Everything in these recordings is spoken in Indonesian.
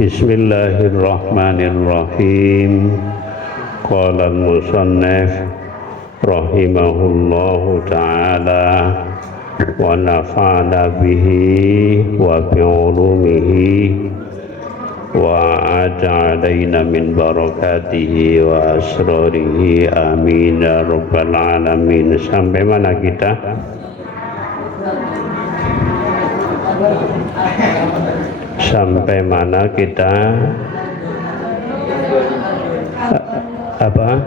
Bismillahirrahmanirrahim. Qala al-musannif rahimahullahu ta'ala wa nafa'ana bihi wa bi'ulumihi wa a'ada alaina min barakatihi wa asrarihi amin ya rabbal alamin. Sampai mana kita? Sampai mana kita? Apa?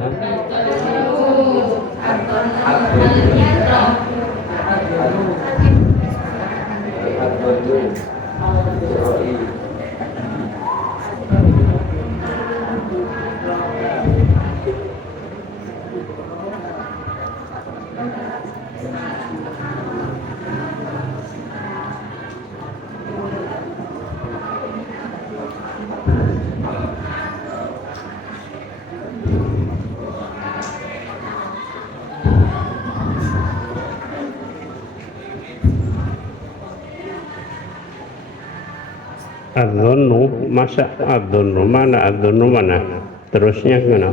Adzunnu, masa adzunnu mana, adzunnu mana? Terusnya gimana?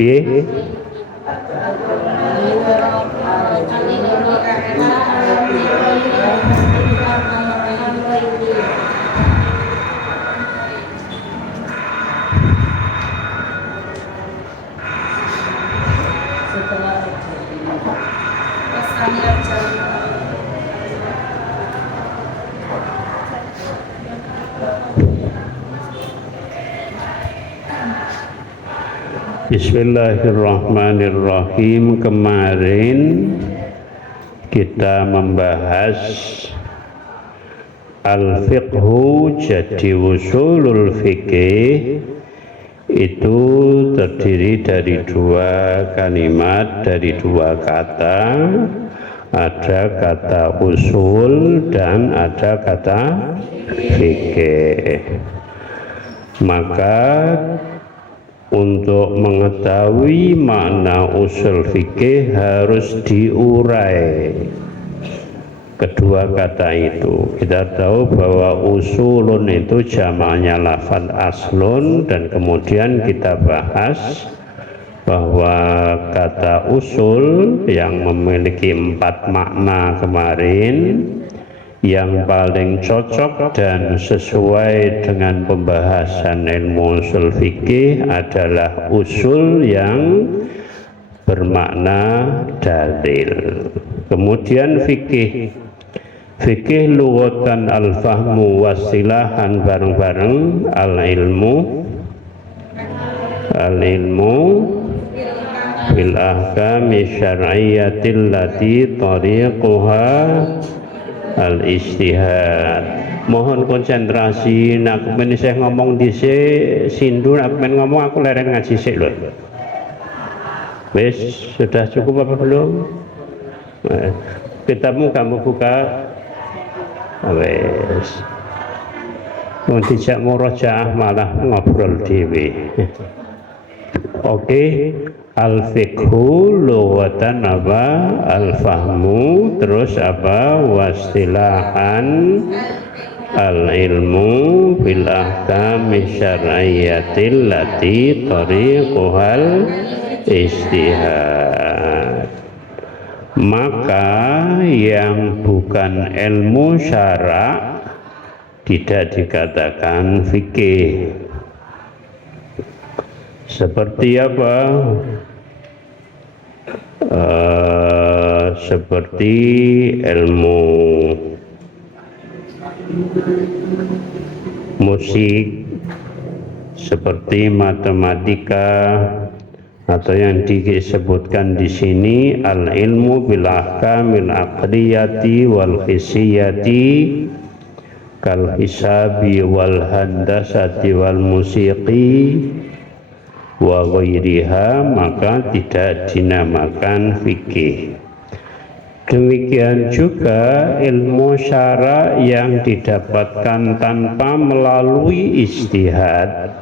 Piye? Bismillahirrahmanirrahim. Kemarin kita membahas al-fiqhu, jadi usulul fikih itu terdiri dari dua kalimat, dari dua kata. Ada kata usul dan ada kata fikih. Maka untuk mengetahui makna usul fikih harus diurai kedua kata itu. Kita tahu bahwa usulun itu jamaknya lafaz aslun, dan kemudian kita bahas bahwa kata usul yang memiliki 4 makna kemarin, yang paling cocok dan sesuai dengan pembahasan ilmu usul fikih adalah usul yang bermakna dalil. Kemudian fikih, fikih lughatan al-fahmu wasilahan, bareng-bareng al-ilmu bil ahkami syar'iyyatil lati tariquha al-istihad. Mohon konsentrasi. Nak men saya ngomong dhisik sindu, nak men ngomong aku leren ngaji sik lho. Wis, sudah cukup apa belum? Kitabmu kamu buka. Wis. Wong dijak murojaah malah ngobrol dhewe. Oke. Al-fiqhu lughatan apa? Al-fahmu, terus apa? Wastilahan al-ilmu bil ahkami syar'iyyatil lati tariquhal istihad. Maka yang bukan ilmu syara' tidak dikatakan fikih. Seperti apa? Seperti ilmu musik, seperti matematika, atau yang disebutkan di sini al-ilmu bil ahkamil aqliyati wal hissiyati kal hisabi wal handasati wal musiqi wa ghairiha, maka tidak dinamakan fikih. Demikian juga ilmu syara yang didapatkan tanpa melalui ijtihad,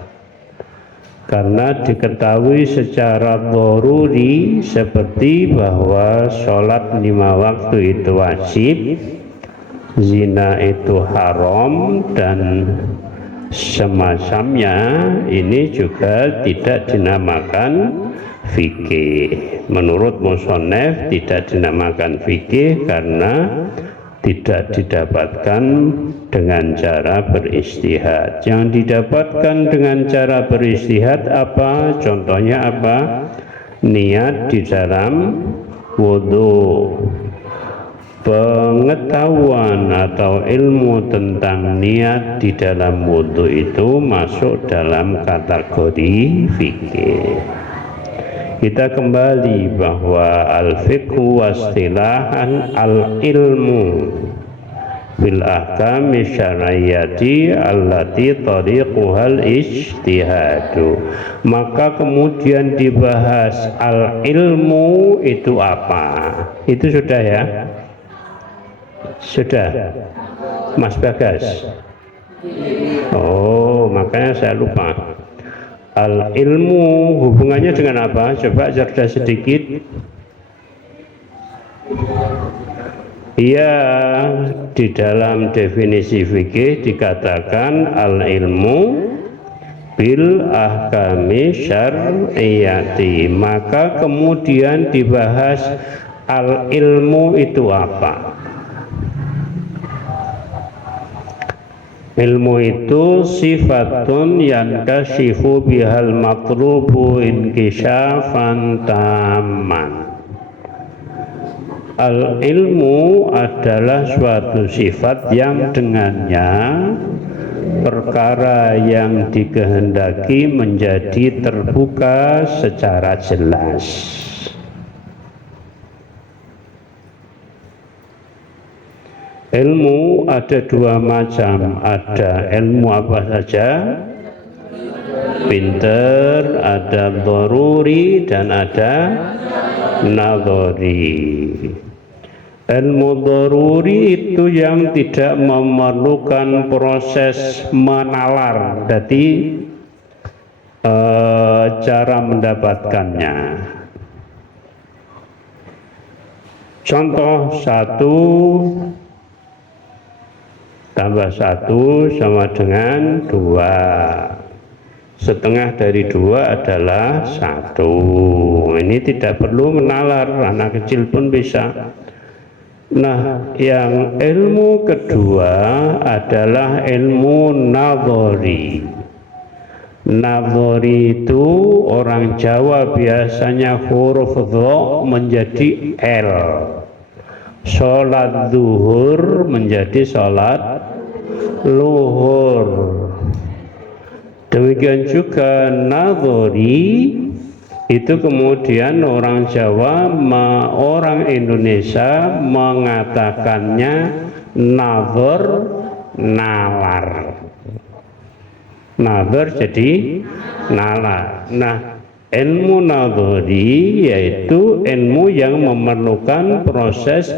karena diketahui secara dharuri, seperti bahwa sholat 5 waktu itu wajib, zina itu haram dan semacamnya, ini juga tidak dinamakan fikih. Menurut musannaf tidak dinamakan fikih karena tidak didapatkan dengan cara beristihad. Yang didapatkan dengan cara beristihad apa? Contohnya apa? Niat di dalam wudhu. Pengetahuan atau ilmu tentang niat di dalam wudhu itu masuk dalam kategori fikih. Kita kembali bahwa al-fiqhu wastilahan al-ilmu bil ahkami syar'iyyati allati tariquhal ijtihadu. Maka kemudian dibahas al-ilmu itu apa? Itu sudah ya? Sudah, Mas Bagas? Oh, makanya saya lupa. Al-ilmu hubungannya dengan apa? Coba cerdas sedikit. Iya, di dalam definisi fikih dikatakan al-ilmu bil ahkami syar'iyyati. Maka kemudian dibahas al-ilmu itu apa? Ilmu itu sifatun yankashifu bihal matlubu inkisyafan taman. Al-ilmu adalah suatu sifat yang dengannya perkara yang dikehendaki menjadi terbuka secara jelas. Ilmu ada dua macam, ada ilmu apa saja? Pinter, ada dharuri dan ada nadhari. Ilmu dharuri itu yang tidak memerlukan proses menalar, jadi cara mendapatkannya. Contoh 1 tambah 1 sama dengan 2. Setengah dari 2 adalah 1. Ini tidak perlu menalar, anak kecil pun bisa. Nah, yang ilmu kedua adalah ilmu nadhari. Nadhari itu orang Jawa biasanya huruf dha menjadi L. Sholat zuhur menjadi sholat luhur. Demikian juga nadhari itu kemudian orang Jawa, orang Indonesia mengatakannya nadhar, nalar. Nadhar jadi nalar. Nah, ilmu nadhari yaitu ilmu yang memerlukan proses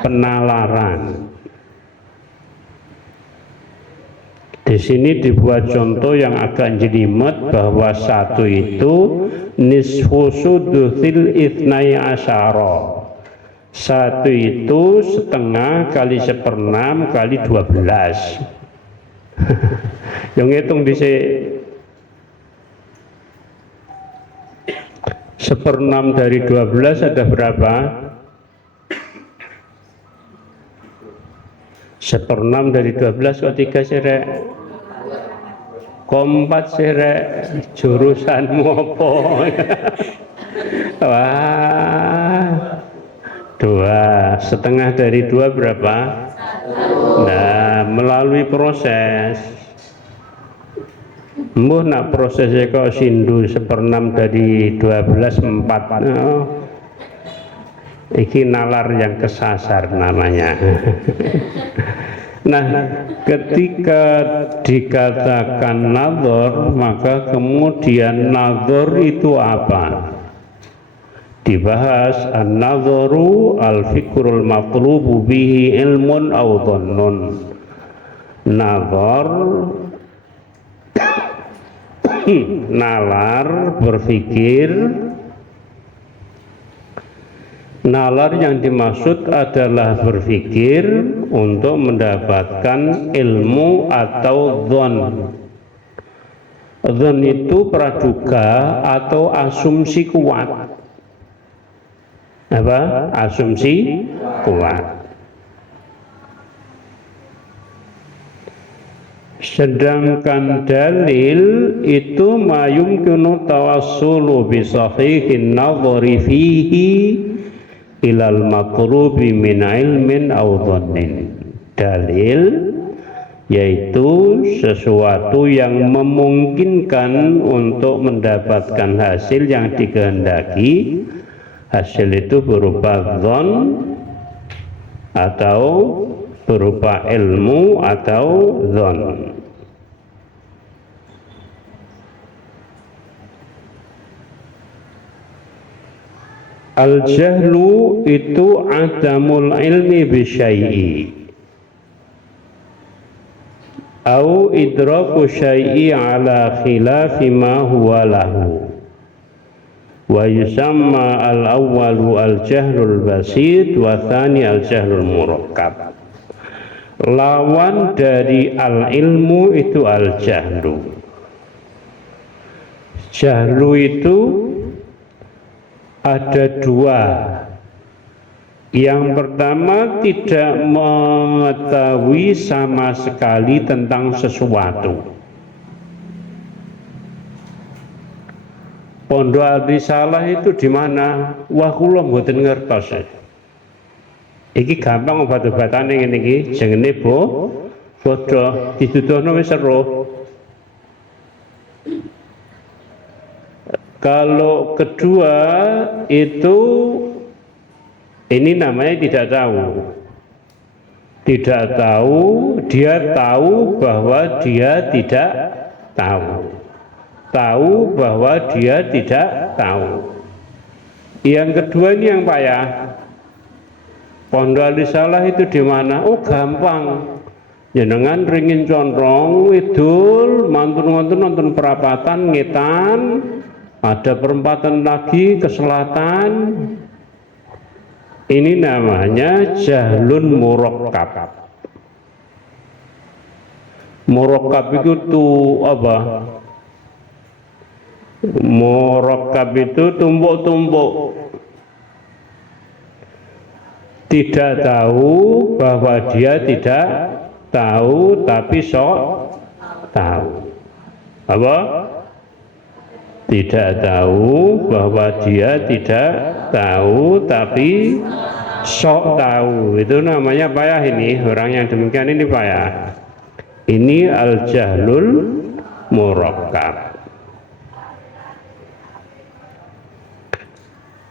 penalaran. Di sini dibuat contoh yang agak jelimet bahwa 1 itu nisfu sudusil ithnai asyara. 1 itu setengah kali 1/6 kali 12. Yang hitung di sini 1/6 dari 12 ada berapa? 1/6 dari 12 kok 3 sih rek? Kok 4 sih rek? Jurusanmu apa? Wah, 2. Setengah dari 2 berapa? Nah, melalui proses nak prosesnya kok sindu 1/6 dari 12 4. Iki nalar yang kesasar namanya. Nah, ketika dikatakan nadhar, maka kemudian nadhar itu apa? Dibahas an-nadharu al-fikrul matlubu bihi ilmun aw dhannun. Nadhar nalar, berpikir Nalar yang dimaksud adalah berpikir untuk mendapatkan ilmu atau dzon. Dzon itu praduga atau asumsi kuat. Apa? Asumsi kuat. Sedangkan dalil itu ma yumkinu tawassulu bi sahihin nadhari fihi ilal matlubi min ilmin aw dhannin. Dalil yaitu sesuatu yang memungkinkan untuk mendapatkan hasil yang dikehendaki. Hasil itu berupa dzon atau berupa ilmu atau dzon. Al-jahlu itu adamul ilmi bisyai'i au idraku syai'i ala khilafi ma huwa lahu wa yusamma al-awwalu al-jahlul basit wa thani al-jahlul murakkab. Lawan dari al-ilmu itu al-jahlu. Jahlu itu ada dua. Yang pertama, tidak mengetahui sama sekali tentang sesuatu. Pondok Al-Risalah itu di mana? Wah, kula mboten ngertos. Iki gampang obat-obatan ngene iki, jenenge bodoh, dituduhno wis seru. Kalau kedua itu ini namanya tidak tahu. Tidak tahu, dia tahu bahwa dia tidak tahu. Tahu bahwa dia tidak tahu. Yang kedua ini yang payah. Pondok Al-Risalah itu di mana? Oh, gampang. Jenengan ringin condrong, widul, mantun-mantun nonton perapatan, ngetan. Ada perempatan lagi ke selatan. Ini namanya jahlun murakkab. Murakkab itu tuh apa? Murakkab itu tumpuk-tumpuk. Tidak tahu bahwa dia tidak tahu, tapi sok tahu. Apa? Tidak tahu bahwa dia tidak tahu, tapi sok tahu. Itu namanya payah ini. Orang yang demikian ini payah. Ini al-jahlul murakkab.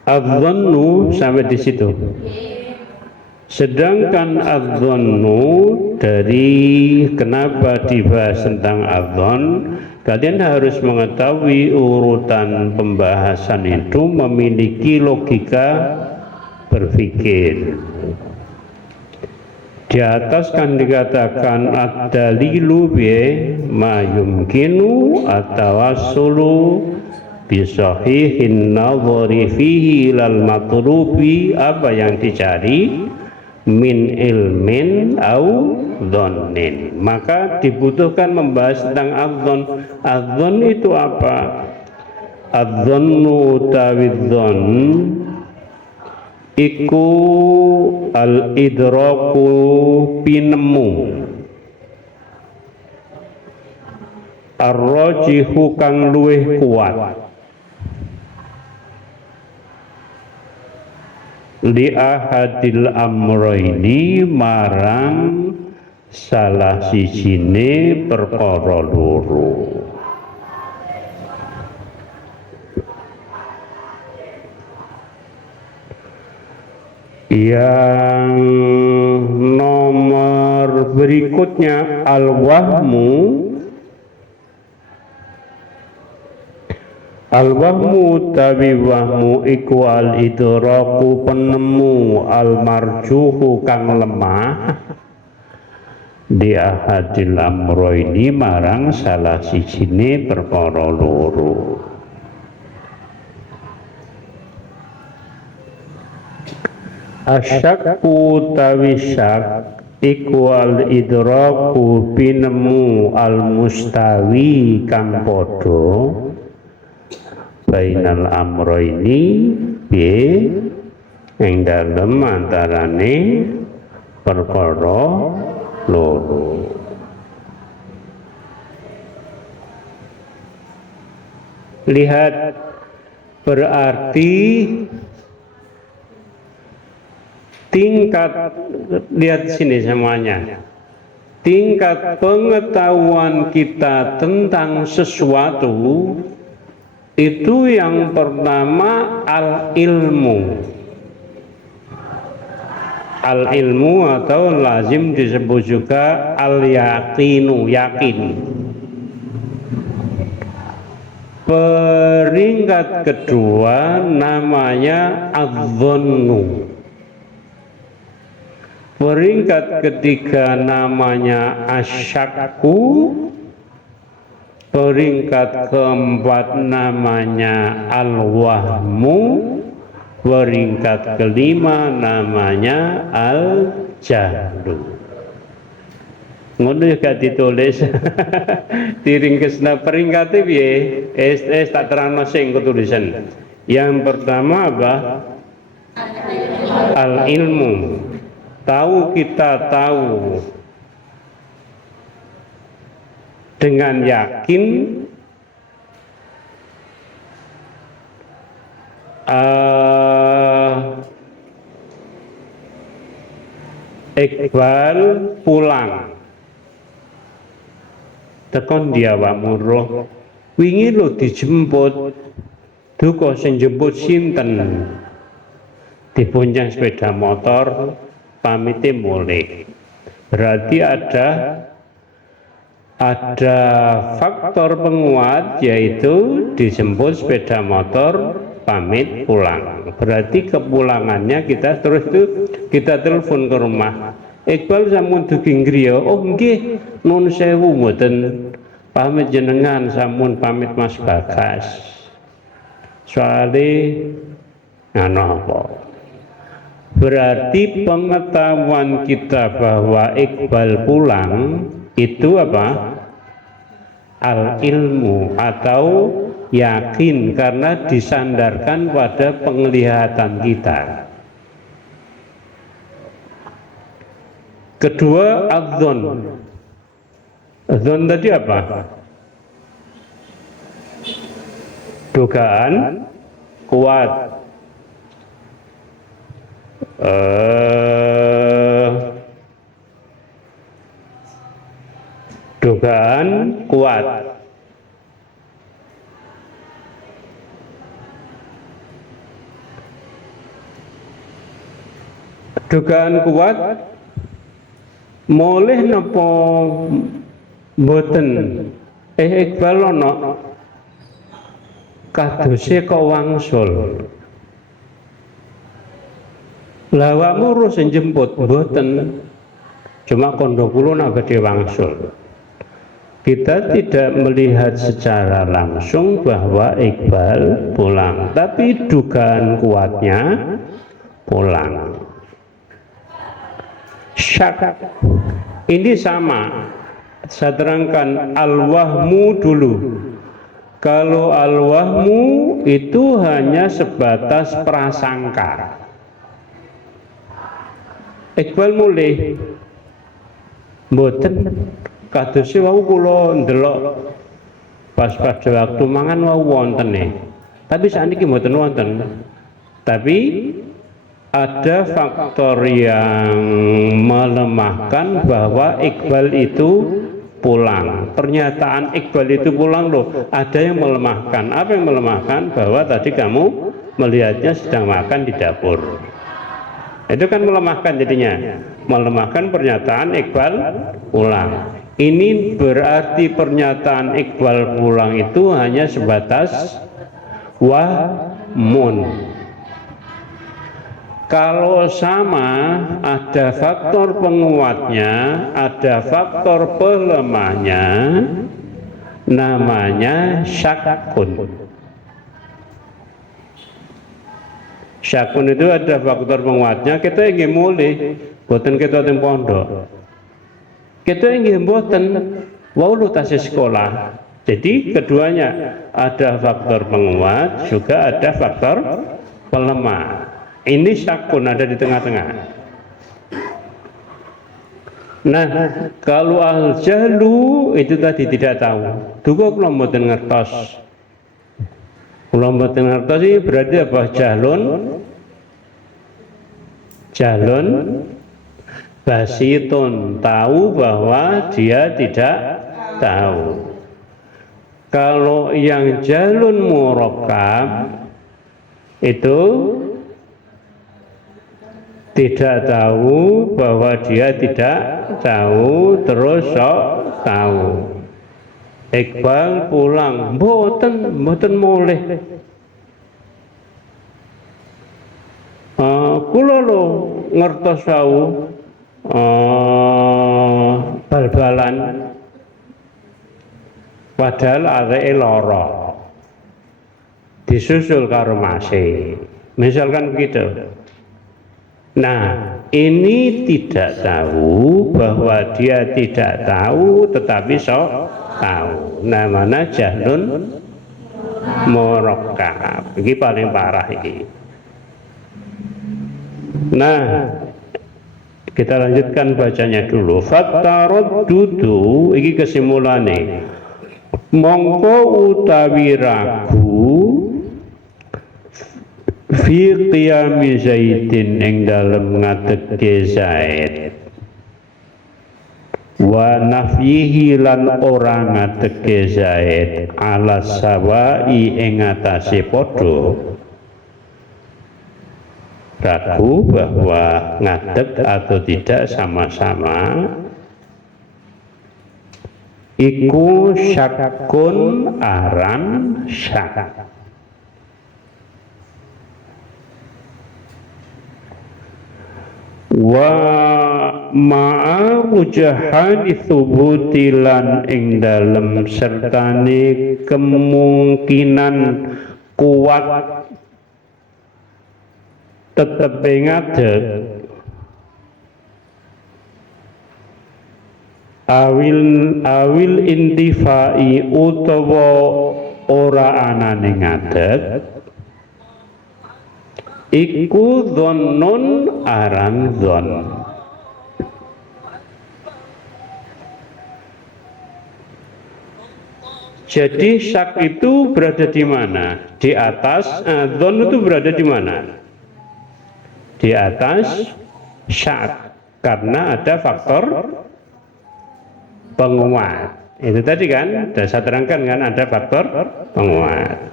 Adz-dzannu sampai di situ. Sedangkan adz-dzannu, dari kenapa dibahas tentang adz-dzan, kalian harus mengetahui urutan pembahasan itu memiliki logika berpikir. Di atas kan dikatakan ad-dalilu bi ma yumkinu at-tawassulu bi sahihin nadhari fihi ilal matlubi, apa yang dicari, min ilmin au dhannin. Maka dibutuhkan membahas tentang adzon. Adzon itu apa? Adzonnu tawidzon iku al-idraku pinemu, ar-rajihu kang luweh kuat, li ahadil amroini marang salah sijine perkara loro. Yang nomor berikutnya al-wahmu. Al-wahmu tawi wahmu iku al-idraku penemu, al-marjuhu kang lemah, di ahadil amroini marang salah sijine perkara loro. Asyakku tawisyak iku al idraku binemu al mustawi kang padha bainal amroini piye ing dalem antarane perkara loro. Lihat, berarti tingkat, lihat sini semuanya, tingkat pengetahuan kita tentang sesuatu itu yang pertama al-ilmu. Al-ilmu atau lazim disebut juga al-yaqinu, yakin. Peringkat kedua namanya adz-dzannu. Peringkat ketiga namanya asyakku. Peringkat keempat namanya al-wahmu. Peringkat kelima namanya al-jahlu. Ngono gak ditulis. Diringkesna peringkatnya piye? Tak terangno sing ketulisan. Yang pertama apa? Al-ilmu. Tahu, kita tahu dengan yakin Iqbal pulang tekon dia wamuruh wingi lo dijemput duka sing jemput sinten dibonceng sepeda motor pamite mulih. Berarti ada faktor penguat yaitu dijemput sepeda motor pamit pulang. Berarti kepulangannya kita terus itu kita telepon ke rumah. Iqbal sampun dugi griya. Oh nggih, nun sewu mboten pamit jenengan, sampun pamit Mas Bagas. Soale apa? Berarti pengetahuan kita bahwa Iqbal pulang itu apa? Al-ilmu atau yakin karena disandarkan pada penglihatan kita. Kedua, adzon. Adzon tadi apa? Dugaan kuat. Dugaan kuat. Dugaan kuat moleh napa mboten Iqbal ana kadose kok wangsul. Lah awakmu urus jemput mboten. Cuma kondo kula nak badhe wangsul. Kita tidak melihat secara langsung bahwa Iqbal pulang, tapi dugaan kuatnya pulang. Syak ini sama. Saya terangkan al-wahmu dulu. Kalau al-wahmu itu hanya sebatas prasangka. Iqbal mulih mboten kadose wau kula ndelok pas pada waktu mangan wau wonten tapi sakniki mboten wonten. Tapi ada faktor yang melemahkan bahwa Iqbal itu pulang. Pernyataan Iqbal itu pulang loh, ada yang melemahkan. Apa yang melemahkan? Bahwa tadi kamu melihatnya sedang makan di dapur. Itu kan melemahkan jadinya, melemahkan pernyataan Iqbal pulang. Ini berarti pernyataan Iqbal pulang itu hanya sebatas wahmun. Kalau sama, ada faktor penguatnya, ada faktor pelemahnya, namanya syakun. Syakun itu ada faktor penguatnya. Kita ingin mulai, boten kita teng pondok. Kita ingin boten, wau tasih sekolah. Jadi keduanya ada faktor penguat, juga ada faktor pelemah. Ini syakun ada di tengah-tengah. Nah, kalau al jahlu itu tadi tidak tahu. Duga kula mboten ngertos. Kula mboten ngertos ini berarti apa? Jahlun basitun, tahu bahwa dia tidak tahu. Kalau yang jahlun murakkab itu tidak tahu bahwa dia tidak tahu, terus sok tahu. Iqbal pulang, mboten moleh. Kula lo ngertos tahu bal-balan, padahal areke lara. Disusul karo mase. Misalkan begitu. Nah, ini tidak tahu bahwa dia tidak tahu tetapi sok tahu. Namanya jahlun murakkab. Ini paling parah ini. Nah, kita lanjutkan bacanya dulu. Fattaraddudu iki kesimulane. Mongko utawi ragu fi qiyami Zaidin ing dalem ngadege Zaid wa nafyihi lan ora ngadege Zaid ala sawai ing atase padha. Ragu bahwa ngadeg atau tidak sama-sama iku syakun aran syak. Wa ma'a wujahani thubutilan ing dalem sertane kemungkinan kuat tetep ngadeg awil intifai utawa ora anane ngadeg iku dhonnun aran dhon. Jadi syak itu berada di mana? Di atas. Dhon itu berada di mana? Di atas syak, karena ada faktor penguat. Itu tadi kan, saya terangkan kan, ada faktor penguat.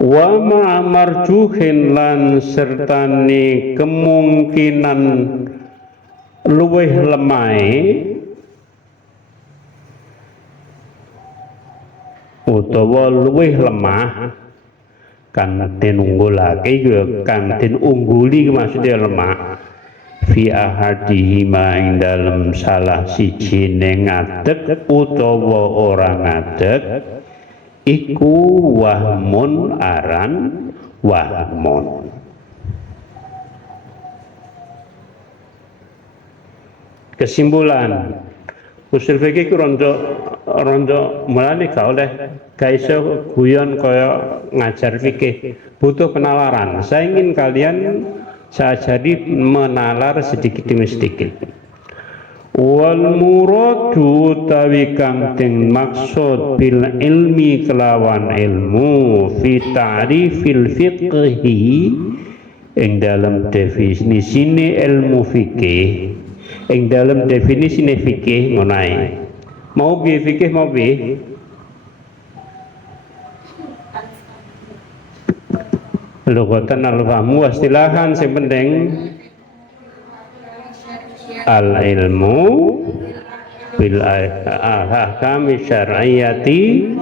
Wa ma marjuhin lan sertani kemungkinan luweh lemai utawa luweh lemah kan den unggulake kan den ungguli maksudnya lemah fi ahadihima ing dalem salah siji ngadeg utawa ora ngadeg iku wahmun aran wahmun. Kesimpulan usul fikih ku rondo mulane gak oleh gak iso guyon kaya ngajar fikih, butuh penalaran. Saya ingin kalian saya jadi menalar sedikit demi sedikit. Wal muradu tawi kang den maksud bil ilmi kelawan ilmu fi ta'rifil fiqhi ing dalam definisine ilmu fikih, ing dalam definisine fikih ngonae. Mau bi fikih mau bi lughatan al-fahmu wastilahan sing penting al-ilmu bil ahkam syar'iyyati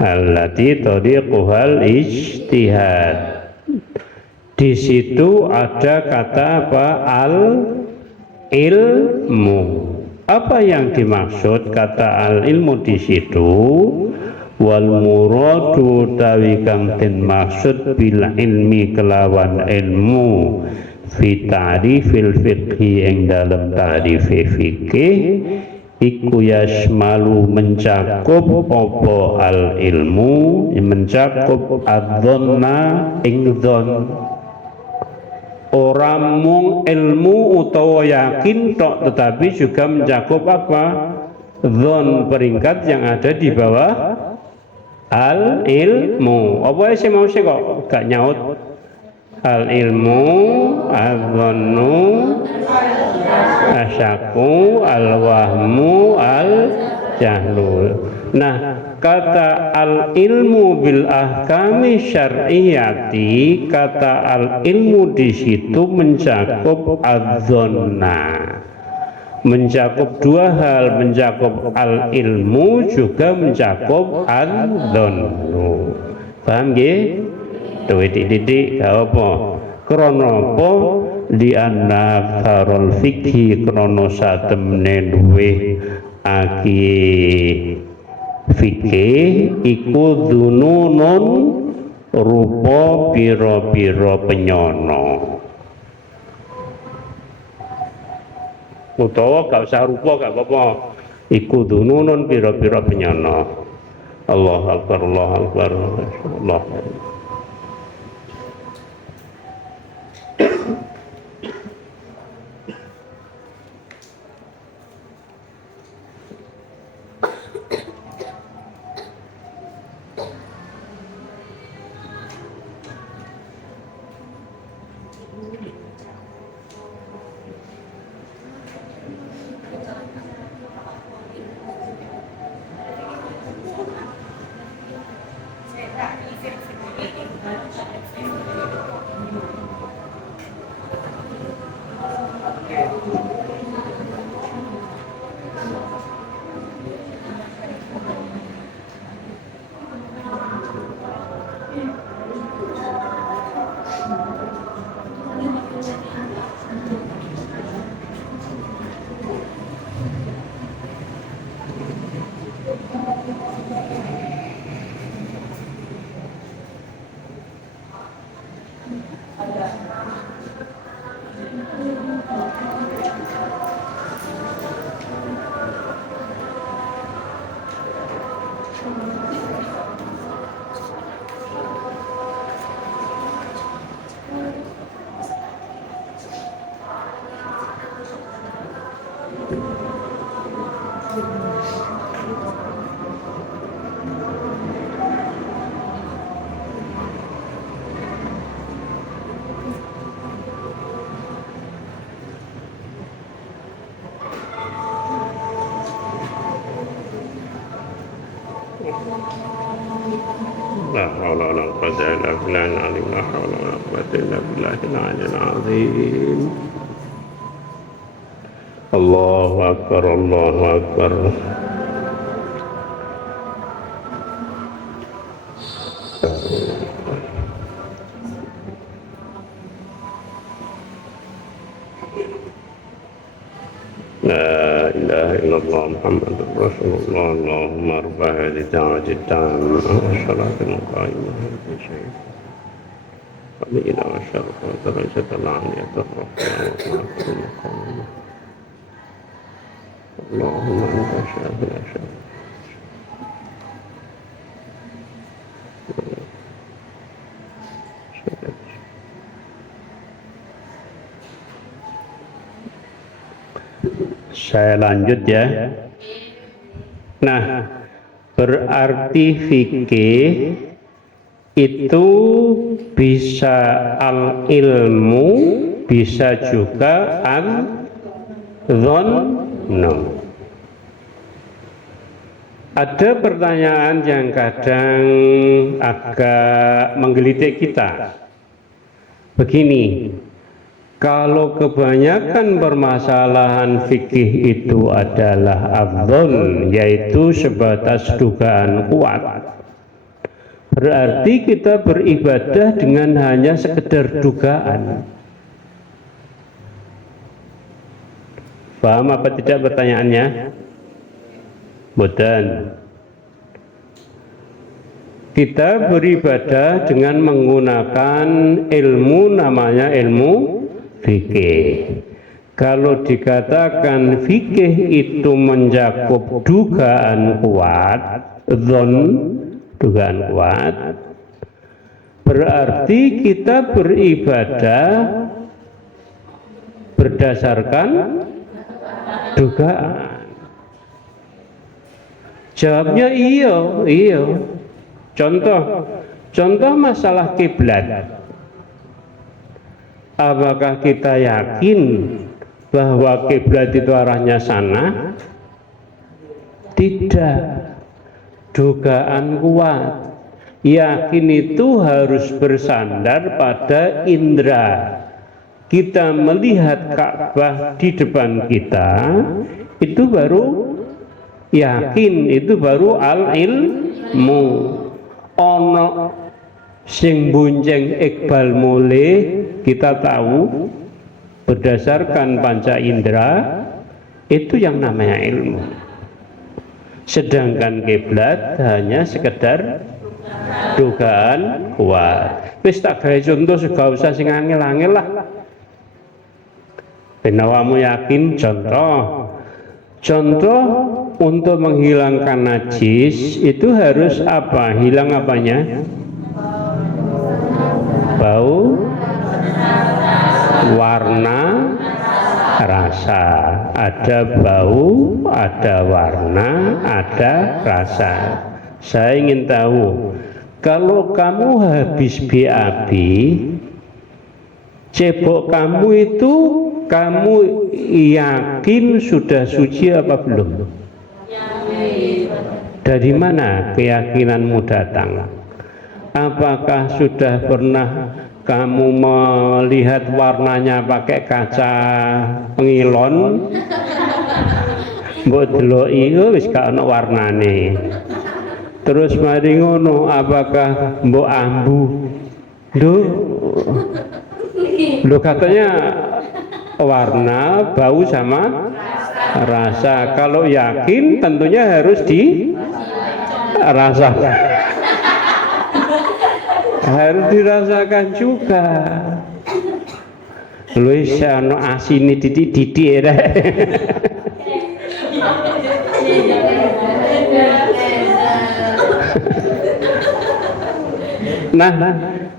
allati tariquhal ijtihad. Di situ ada kata apa? Al-ilmu. Apa yang dimaksud kata al-ilmu di situ? wal muradu tawi kang den maksud bil ilmi kelawan ilmu fi ta'rifil fiqhi ing dalam ta'rif fikih iku yasmalu mencakup apa al ilmu mencakup adzonna ing dzon ora mung ilmu utawa yakin tok tetapi juga mencakup apa dzon peringkat yang ada di bawah al ilmu apa sih mau sih kok gak nyaut al ilmu adzannu asyaku al wahmu al jahlu. Nah, kata al ilmu bil ahkami syar'iyyati, kata al ilmu di situ mencakup adzonna, mencakup dua hal, mencakup al ilmu juga mencakup adzannu. Paham nggih? Tuh titik gak apa. Krana apa? Di anna farol fikhi krana satemene luweh aki fikih iku dununun rupa pira-pira penyono utawa gak usah rupa gak apa-apa iku dununun pira-pira penyono. Allahu akbar Allahu akbar Allah. La haula wala quwwata illa billahil aliyyil la haula wala quwwata illa billahil aliyyil azim. Allahu akbar Allahu akbar. La ilaha illallah Muhammadur Rasulullah. Allahumma rabb hadhihi da'wati tammah wa salatil qa'imah wa syai' Amin wa syarfa darajatul 'aliyatur rafi'ah wa maqamah. Allahumma anta syafil asyaf. Saya lanjut ya. Nah, berarti fikih itu bisa al ilmu, bisa juga al dzannu. Ada pertanyaan yang kadang agak menggelitik kita. Begini, kalau kebanyakan permasalahan fikih itu adalah adzon, yaitu sebatas dugaan kuat, berarti kita beribadah dengan hanya sekedar dugaan. Paham apa tidak pertanyaannya? Boten. Kita beribadah dengan menggunakan ilmu, namanya ilmu fikih. Kalau dikatakan fikih itu mencakup dugaan kuat, dzon, dugaan kuat, berarti kita beribadah berdasarkan dugaan. Jawabnya iya. Contoh masalah kiblat. Apakah kita yakin bahwa kiblat itu arahnya sana? Tidak. Dugaan kuat. Yakin itu harus bersandar pada indera. Kita melihat Ka'bah di depan kita, itu baru yakin, itu baru al-ilmu. Ono sing bunceng Iqbal mulih, kita tahu berdasarkan panca indera, itu yang namanya ilmu. Sedangkan kiblat hanya sekedar dugaan kuat. Wis tak gawe contoh, gak usah sing angel-angel lah. Ben awakmu yakin. Contoh untuk menghilangkan najis itu harus apa? Hilang apanya? Bau, warna, rasa. Ada bau, ada warna, ada rasa. Saya ingin tahu, kalau kamu habis BAB, cebok kamu itu kamu yakin sudah suci apa belum? Dari mana keyakinanmu datang? Apakah sudah pernah kamu melihat warnanya pakai kaca pengilon? Mbok deloki wis gak ono warnane. Terus mari ngono, apakah mbok ambu? Lho katanya warna, bau sama rasa. Kalau yakin tentunya harus dirasakan. Harus dirasakan juga. Lho isa ono asine titik-titik rek. Nah,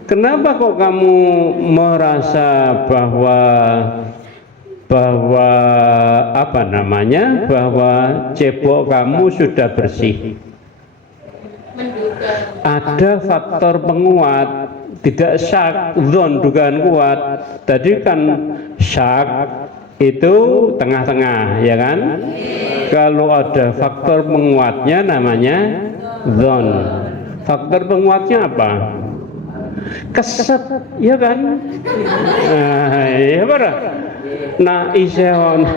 kenapa kok kamu merasa bahwa apa namanya, bahwa cebok kamu sudah bersih? Ada faktor penguat, tidak syak, dzon, dugaan kuat. Tadi kan syak itu tengah-tengah, ya kan? Kalau ada faktor penguatnya namanya dzon. Faktor penguatnya apa? Keset, ya kan? Ya benar. Nah, iseon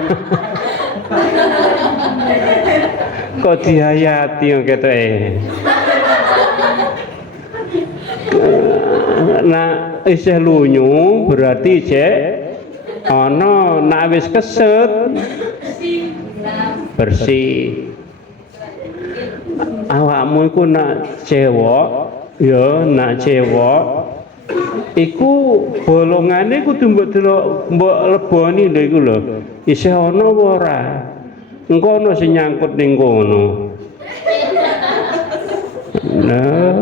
kok dihayati gitu Nah, isih lunyu berarti cek ono, nak wis keset bersih. Awakmu iku nak cewek, ya nak cewek iku bolongane kudu mbok leboni lho iku lho. Isih ana apa ora? Engko ana sing nyangkut ning kono. Nah,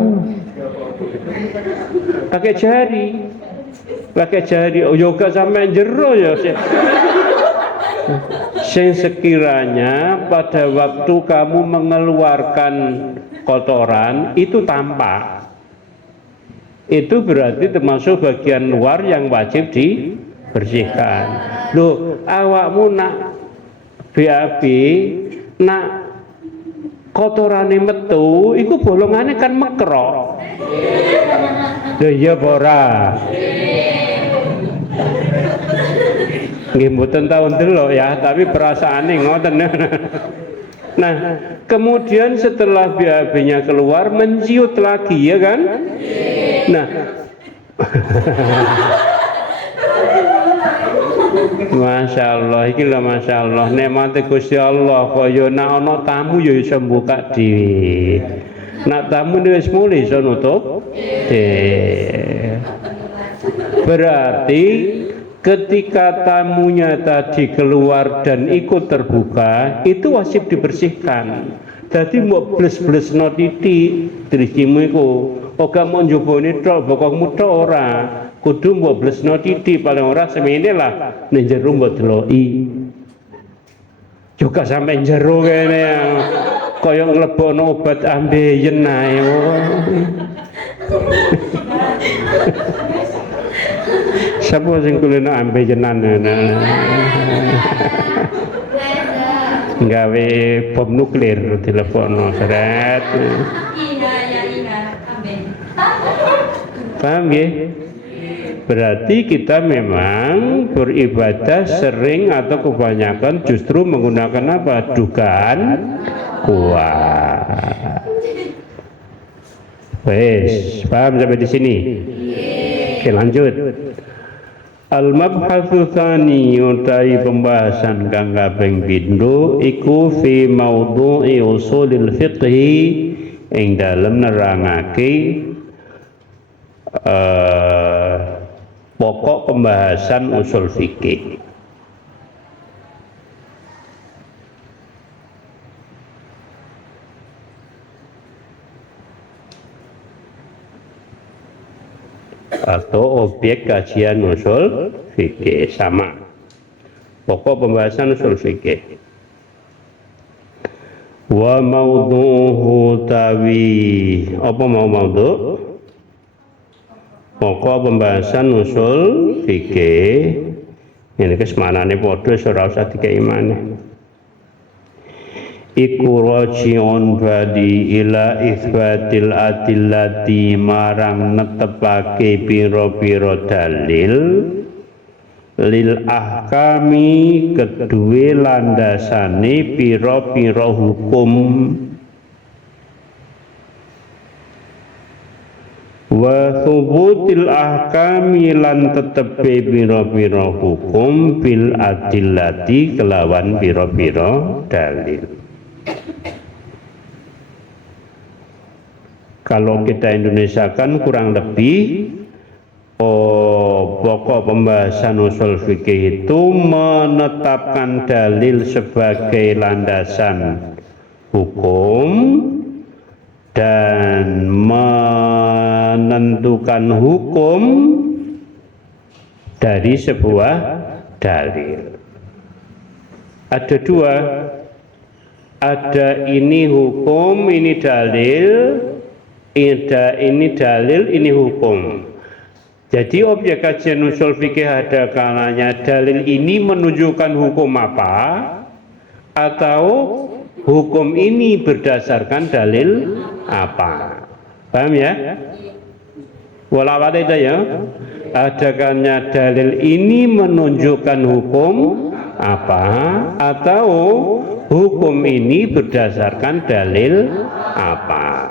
pakai jari, yoga sampai jero ya. Sing sekiranya pada waktu kamu mengeluarkan kotoran itu tampak, itu berarti termasuk bagian luar yang wajib dibersihkan. Loh, awakmu nak BAB, nak kotorane metu, iku bolongane kan mekrok. Lho iya ora. Nggih mboten tau ndelok ya, tapi perasaane ngoten. Nah, kemudian setelah BAB-nya keluar menciut lagi, ya kan? Nah, Masya Allah, iki lho Masya Allah, nikmate Gusti Allah, kaya nek ana tamu ya iso mbukak dhewe. nak tamu wis mulih iso nutup. Berarti ketika tamunya tadi keluar dan ikut terbuka, itu wajib dibersihkan. Jadi mau bles-bles no titik dirimu iku, oga mau njupone tok bokongmu tok ora. Kudu mau bles no titik paling ora semene lah ning jero mbok deloki. Juga sampai jero kene ya. Kaya nglebokno obat ambeien ae. Sapa sing kulino ambeienan gawe bom nuklir dilepokno seret. Paham nggih? Berarti kita memang beribadah sering atau kebanyakan justru menggunakan apa? Dugaan kuat. Wes, paham sampai di sini? Oke, lanjut. Al-mabhatsu tsani utai pembahasan kang kaping pindho iku fi maudhu'i usulil fiqhi ing dalem nerangake pokok pembahasan usul fikih. Atau objek kajian usul fikih sama pokok pembahasan usul fikih. Wa maudhu'u tawi apa mau maudhu' pokok pembahasan usul fikih ini kesemanane padha ora usah dikei maneh. Iku raji'un badi ila itsbatil adillati marang netepake pira-pira dalil lil ahkami kedue landasane pira-pira hukum wa thubutil ahkami lan tetepe pira-pira hukum bil adillati kelawan pira-pira dalil. Kalau kita Indonesia kan kurang lebih pokok pembahasan usul fikih itu menetapkan dalil sebagai landasan hukum dan menentukan hukum dari sebuah dalil. Ada dua, ada ini hukum, ini dalil, ini dalil, ini hukum. Jadi objek kajian usul fikih ada kalanya dalil ini menunjukkan hukum apa, atau hukum ini berdasarkan dalil apa. Paham ya? Walawat itu ya. Ada kalanya dalil ini menunjukkan hukum apa, atau hukum ini berdasarkan dalil apa.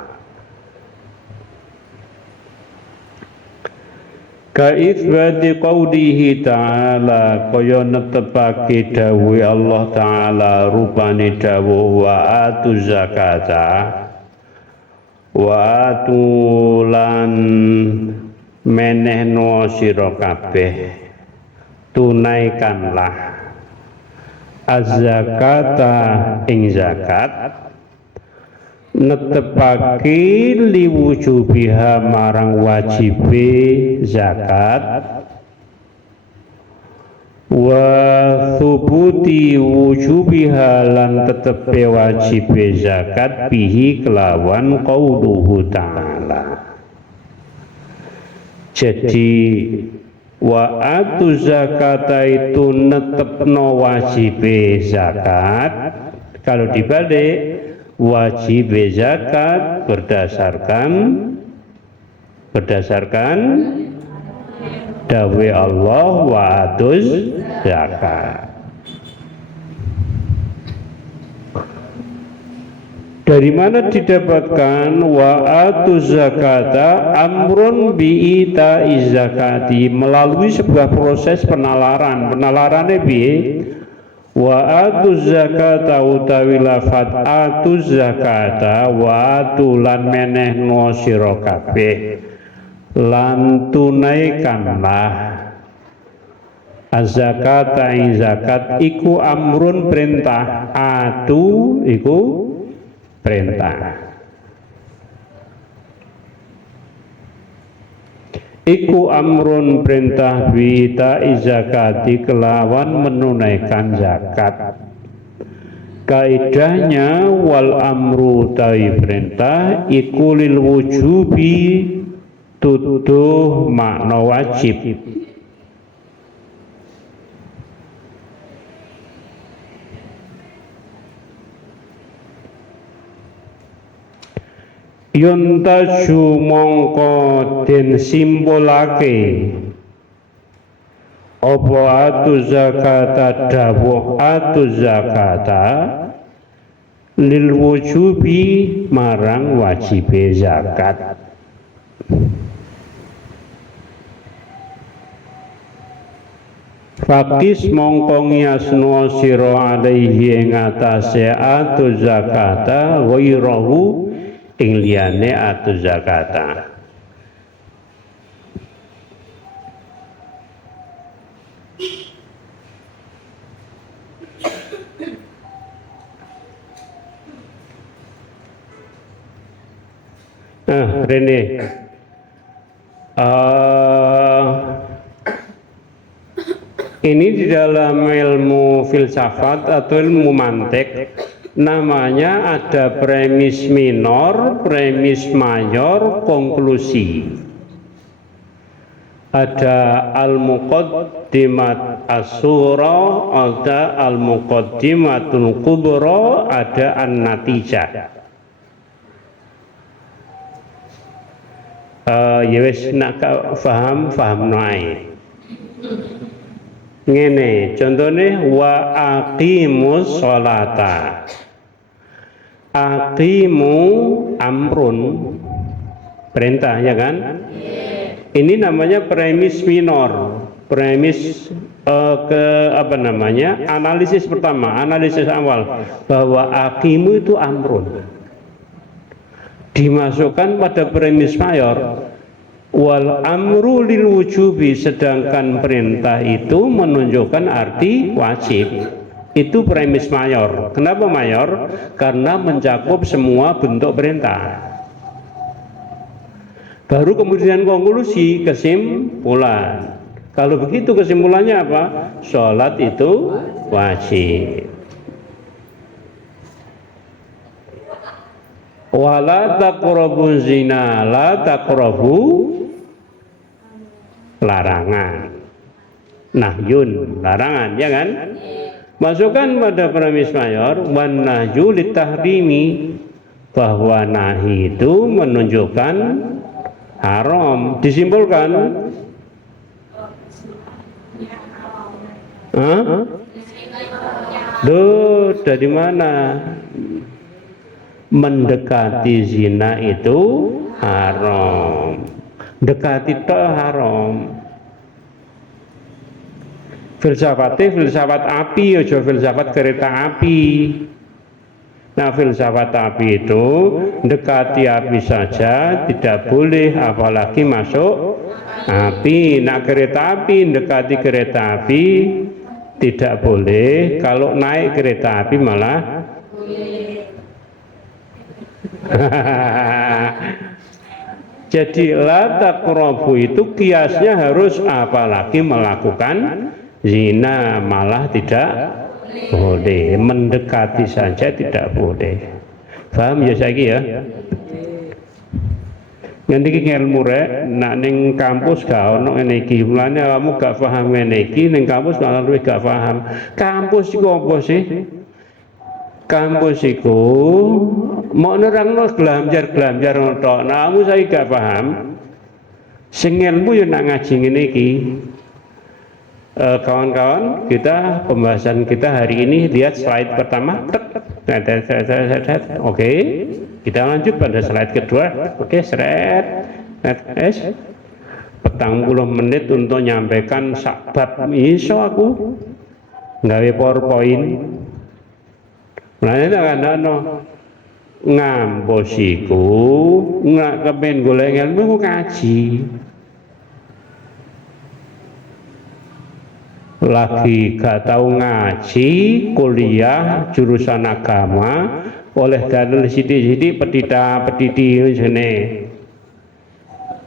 Ka'itsbati qawlihi ta'ala kaya netepake dawuh Allah ta'ala rupane dawuh wa atu zakata wa atu lan menehno sira kabeh tunaikanlah az-zakata ing zakat netepake liwujubiha marang wajibe zakat wa thubuti wujubiha lan tetepe wajibe zakat bihi kelawan qauluhu ta'ala. Jadi wa atu zakata itu netepno wajibe zakat, kalau dibalik wajib zakat berdasarkan dawuh Allah wa atuz zakat. Dari mana didapatkan wa atuz zakata amrun bi ita'iz zakati, melalui sebuah proses penalaran. Penalarannya piye? Wa atuz zakata utawi lafat atuz zakata wa atu lan menehno sira kabeh lan tunaikanlah az-zakata ing zakat iku amrun perintah, atu iku perintah. Iku amrun perintah wita zakati kelawan menunaikan zakat. Kaidahnya wal amru tawi perintah iku lil wujubi tuduh makna wajib. Yuntaju mongko den simpulake apa atu zakata dawuh atu zakata lil wujubi marang wajibe zakat. Fakis mongko ngiasno sira alaihi ing atase atu zakata ghairahu ing liyane atu zakata. Rene ini di dalam ilmu filsafat atau ilmu mantik namanya ada premis minor, premis mayor, konklusi. Ada al-muqaddimat as-sura, ada al-muqaddimatul kubra, ada an-natijah. Ya wis nak faham nae. Ngene contohnya wa aqimus sholata. Aqimu amrun perintah ya kan? Ini namanya premis minor, premis analisis pertama, analisis awal bahwa aqimu itu amrun dimasukkan pada premis mayor. Wal amru lil wujubi, sedangkan perintah itu menunjukkan arti wajib. Itu premis mayor. Kenapa mayor? Karena mencakup semua bentuk perintah. Baru kemudian konklusi, kesimpulan. Kalau begitu kesimpulannya apa? Sholat itu wajib. Wala taqrabu zina, la taqrabu larangan. Nahyun, larangan, ya kan? Masukkan pada premis mayor wan nahyu litahrimi, bahwa nahi itu menunjukkan haram. Disimpulkan dari mana? Mendekati zina itu haram. Dekati itu haram. Filsafat api, ojo filsafat kereta api. Nah, filsafat api itu dekati api saja tidak boleh, apalagi masuk api. Nah, kereta api dekati kereta api tidak boleh, kalau naik kereta api malah jadi la taqrabu itu kiasnya harus apalagi melakukan zina, malah tidak boleh. Mendekati saja tidak boleh. Paham ya saiki ya? Nanti ilmu rek nak ning kampus gak ono ngene iki. Mulane kamu gak paham ngene iki, ning kampus malah luwih gak paham. Kampus iku apa sih? Kampus iku mau nerangno gelamjar tok. Nah, kamu saya gak paham. Sing ilmu yo nak ngaji ngene iki. Kawan-kawan, kita pembahasan kita hari ini lihat slide pertama. Oke, kita lanjut pada slide kedua. Oke, petang 10 menit untuk nyampaikan sak bab iso aku. gawe PowerPoint. Mulane tak kandhano ngampus iku nggak kepen golek ilmu ku kaji. Lagi gak tahu ngaji, kuliah jurusan agama, oleh dalil sidik-sidik petita-petiti jene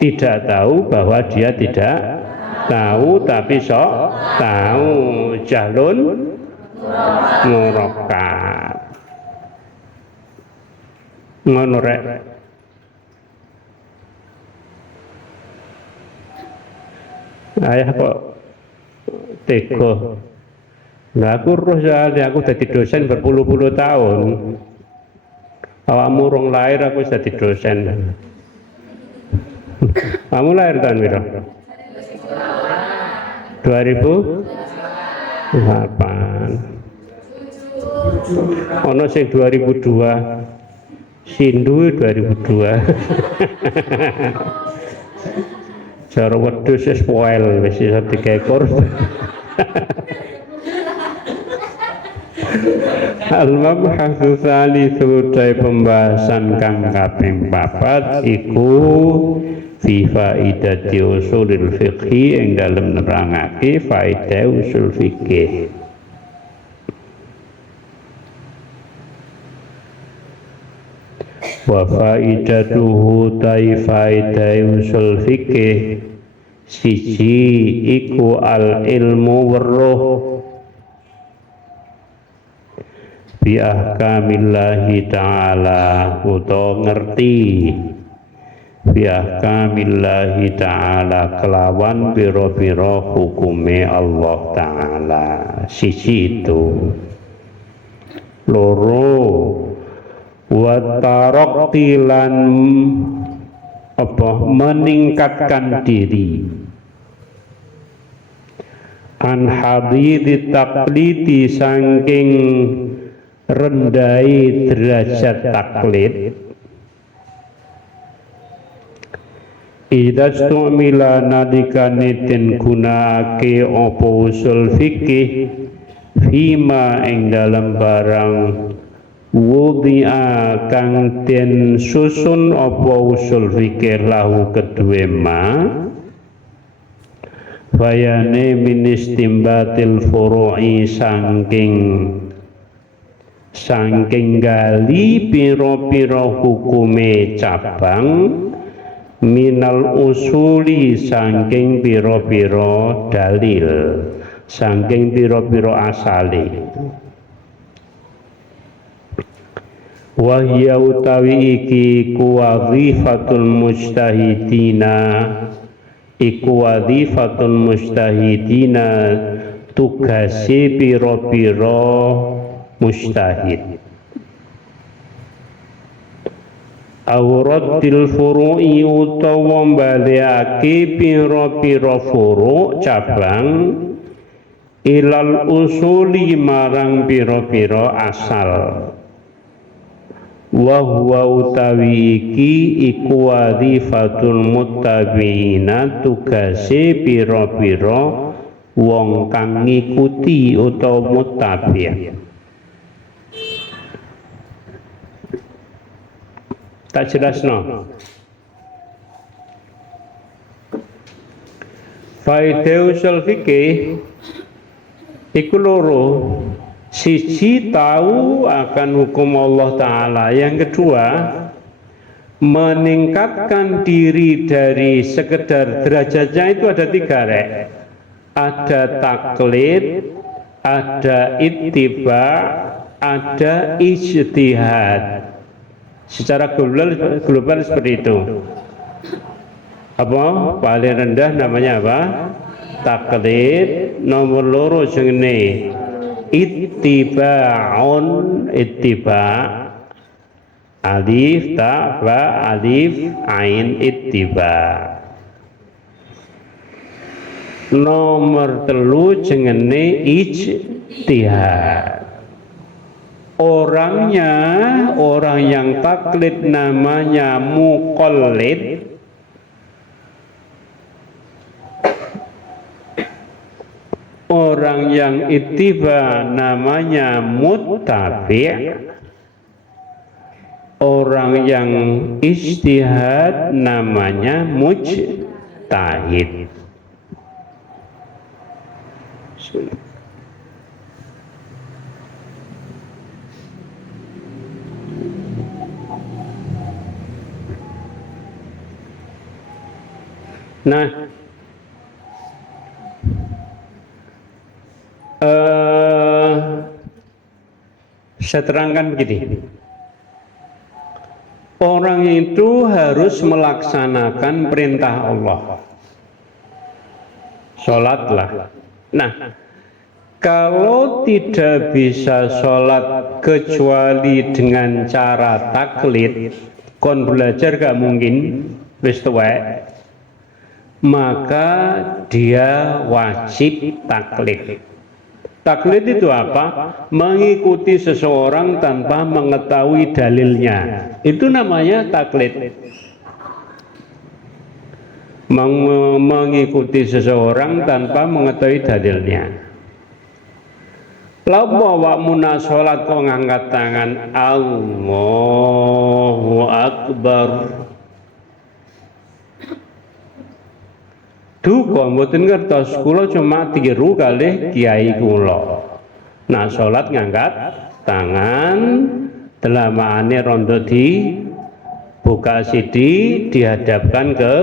tidak tahu bahwa dia tidak tahu tapi sok tahu, jahlun murakkab. Ngono rek. Ayah kok tega. Nah aku roh soalnya aku jadi dosen berpuluh-puluh tahun. Awakmu rong lahir aku jadi dosen. Kamu lahir tahun piro? 2008. Ono sing 2002. Sindu 2002. Cara wedhus wis spoil wis iso dikekor. Al-mabhatsu tsalitsu pembahasan kang kaping 4 iku fi faidati usulil fiqhi ing dalem nerangake faedah usul fikih. Wa faidatuhu faedah usul fikih siji iku al ilmu weruh bi ahkamillahi ta'ala utawa ngerti bi ahkamillahi ta'ala kelawan biro-biro hukume Allah ta'ala. Siji itu. Loro wa tarakti lan meningkatkan diri an hadidit taqlidi saking rendai derajat taklid idza stumila nalikane den gunakake apa usul fikih fima ing dalam barang wudi'a kang den susun apa usul fikih lahu kedue ma bayane min istimbatil furu'i saking gali piro-piro hukume cabang minal usuli saking piro-piro dalil saking piro-piro asali wahya utawi iki kuwadhifatul mujtahidina iku wadhifatul mujtahidina tugasi piro-piro mujtahid awratil furu'i utawa mbaliake piro-piro furu' cabang ilal usuli marang piro-piro asal wa huwa utawi iki iku wadhifatul muttabi'ina tugase piro-piro wong kang ngikuti utawa muttabi'. Tak jelasno. Faedah usul fikih iku loro. Siji tahu akan hukum Allah Ta'ala. Yang kedua meningkatkan diri dari sekedar derajatnya itu ada 3 rek. Ada taklid, ada ittiba, ada ijtihad. Secara global seperti itu. Apa? Paling rendah namanya apa? Taklid. Nomor loro jenenge ittiba'un, ittiba' alif ta ba alif ain ittiba'. Nomor 3 jenenge ijtihad. Orangnya, orang yang taklid namanya muqallid. Orang yang ittiba namanya muttabi', orang yang ijtihad namanya mujtahid. Nah, saya terangkan begini. Orang itu harus melaksanakan perintah Allah. Sholatlah. Nah, kalau tidak bisa sholat kecuali dengan cara taklid, kon belajar gak mungkin, wis tuwek, maka dia wajib taklid. Taklid itu apa? Mengikuti seseorang tanpa mengetahui dalilnya. Itu namanya taklid. Mengikuti seseorang tanpa mengetahui dalilnya. Lalu awakmu sholat kok ngangkat tangan, Allahu Akbar. Duka mboten ngertos, kula cuma tiru kalih kiai kula. Nah, salat ngangkat tangan, delamane rondo di buka sidi dihadapkan ke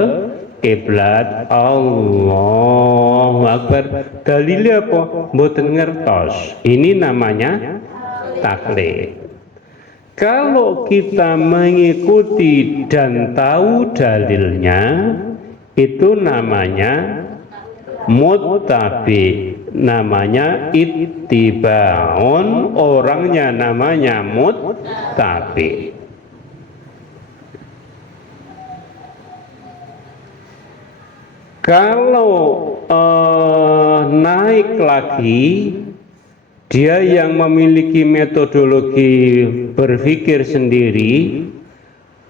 kiblat. Allahu Akbar. Dalilnya apa? Mboten ngertos. Ini namanya taklid. Kalau kita mengikuti dan tahu dalilnya, itu namanya muttabi, namanya ittibaun, orangnya namanya muttabi. Kalau naik lagi, dia yang memiliki metodologi berpikir sendiri.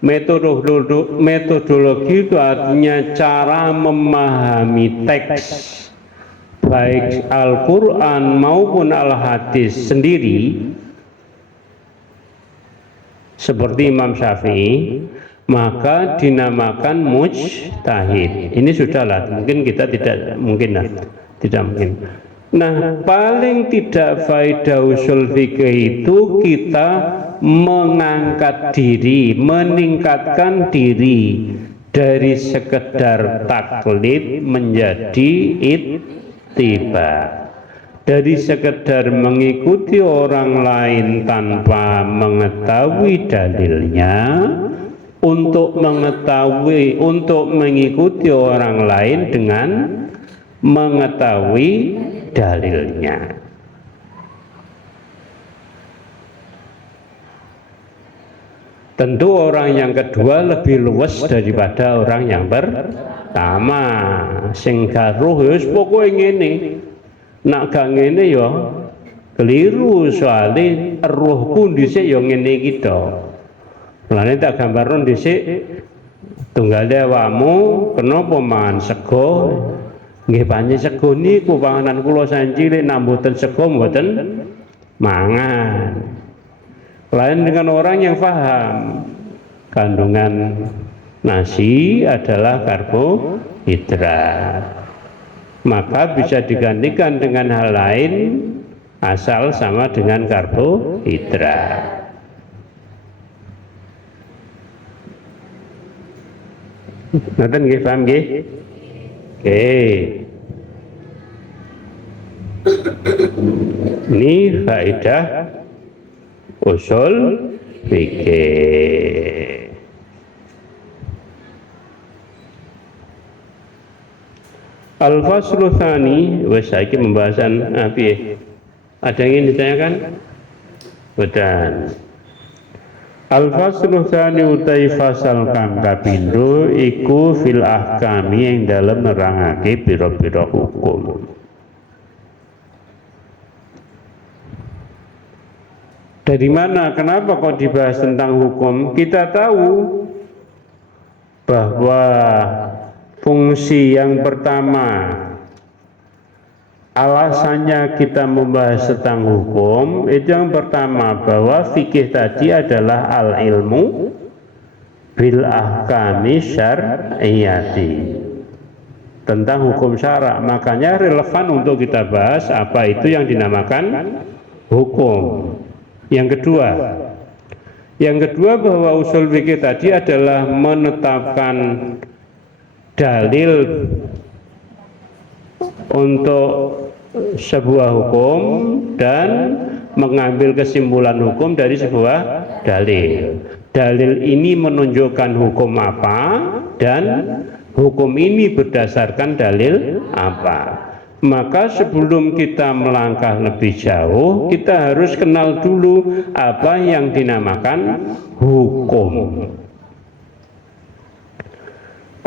Metodologi itu artinya cara memahami teks baik Al-Quran maupun Al-Hadis sendiri, seperti Imam Syafi'i, maka dinamakan mujtahid. Ini sudahlah, mungkin kita tidak mungkin. Nah, paling tidak faedah usul fikih itu kita mengangkat diri, meningkatkan diri dari sekedar taklid menjadi ittiba, dari sekedar mengikuti orang lain tanpa mengetahui dalilnya, untuk mengikuti orang lain dengan mengetahui dalilnya. Tentu orang yang kedua lebih luwes daripada orang yang pertama. Sing garuh wis pokoke ngene. Nak gak ngene ya keliru, soalnya ruhku dhisik ya ngene iki to. Mulane tak gambarno dhisik tunggale awakmu kenapa mangan sego? Nggih panjen sego niku panganan kula sancilik, nek mboten sego mboten mangan. Lain dengan orang yang paham kandungan nasi adalah karbohidrat, maka bisa digantikan dengan hal lain asal sama dengan karbohidrat. Nanti nggih paham nggih? Oke. Ini faedah usul fikih. Al-faslu tsani, wis saiki pembahasan piye? Ada yang ingin ditanyakan? Betul. Al-faslu tsani utai fasal kang kapindho iku fil ahkami yang dalam nerangake pira-pira hukum. Dari mana? Kenapa kok dibahas tentang hukum? Kita tahu bahwa fungsi yang pertama alasannya kita membahas tentang hukum itu yang pertama, bahwa fikih tadi adalah al-ilmu bil ahkami syar'iyyati, tentang hukum syara. Makanya relevan untuk kita bahas apa itu yang dinamakan hukum. Yang kedua bahwa usul fikih tadi adalah menetapkan dalil untuk sebuah hukum dan mengambil kesimpulan hukum dari sebuah dalil. Dalil ini menunjukkan hukum apa dan hukum ini berdasarkan dalil apa. Maka sebelum kita melangkah lebih jauh, kita harus kenal dulu apa yang dinamakan hukum.